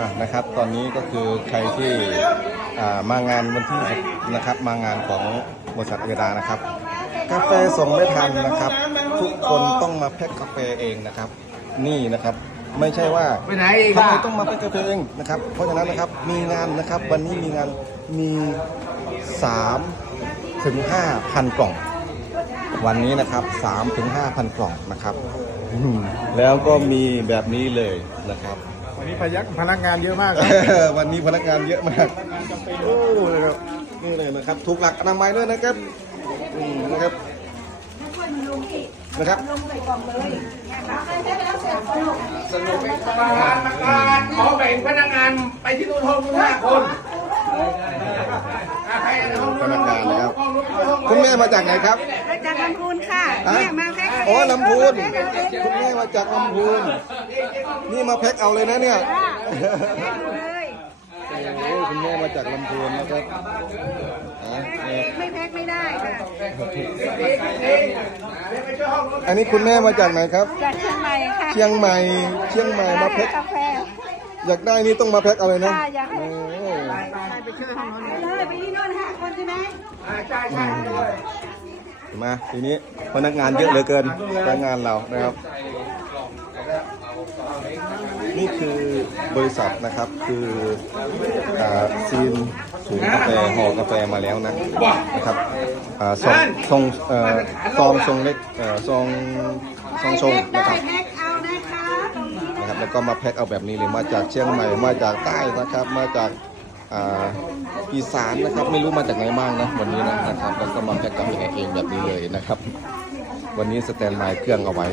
อะนะครับ ตอนนี้ก็คือใครที่อ่ามางานวันที่นะครับ มางานของบริษัทเวดานะครับ กาแฟส่งไม่ทันนะครับ ทุกคนต้องมาแพ็คกาแฟเองนะครับ นี่นะครับไม่ใช่ว่าไปไหนอีกทำอะไมต้องมาแพ็คกาแฟเองนะครับ เพราะฉะนั้นนะครับมีงานนะครับวันนี้มีงานมี3ถึง5,000 กล่อง วันนี้นะครับ3ถึง5,000 กล่องนะครับอืมแล้วก็มีแบบนี้เลยนะครับ วันนี้พยักพนักงานเยอะมากครับวันนี้พนักงานเยอะมากโอ้นะครับนี่เลยนะครับ ถูกหลักอนามัยด้วยนะครับอืมนะครับ นะครับสนุกไหมครับประธานขอแบ่งพนักงานไปที่นู่นห้องนู้นห้าคนอะให้ห้องพนู้นนักงานนะครับ ห้องนู้นห้องนู้น คุณแม่มาจากไหนครับมา จากลำพูนค่ะฮะเนี่ยมาแพ็คอ๋อลำพูนคุณแม่มาจากลำพูน นี่มาแพ็คเอาเลยนะเนี่ยเลยโอ้คุณแม่มาจากลำพูนนะครับอะเนี่ยไม่แพ็คไม่ได้ค่ะอันนี้คุณแม่มาจากไหนครับ จากเชียงใหม่ค่ะเชียงใหม่ เชียงใหม่มาแพ็คกาแฟ อยากได้นี่ต้องมาแพ็คเอาเลยนะค่ะอยากให้ โอ้ไปช่วยห้องนอนเลยไปที่โน่นห้าคนใช่ไหมใช่ใช่ มาทีนี้พนักงานเยอะเหลือเกินพนักงานเรานะครับ นี่คือบริษัทนะครับคืออ่าซีนถุงกาแฟห่อกาแฟมาแล้วนะนะครับอ่าซองซองเอ่อซองทรงเล็กเอ่อซองซองชงนะครับนะครับแล้วก็มาแพ็คเอาแบบนี้เลยมาจากเชียงใหม่มาจากใต้นะครับมาจาก อีสานนะครับไม่รู้มาจากไหนบ้างนะวันนี้นะนะครับแล้วก็มาแพ็คกาแฟเองแบบนี้เลยนะครับ วันนี้สแตนบายเครื่องเอาไว้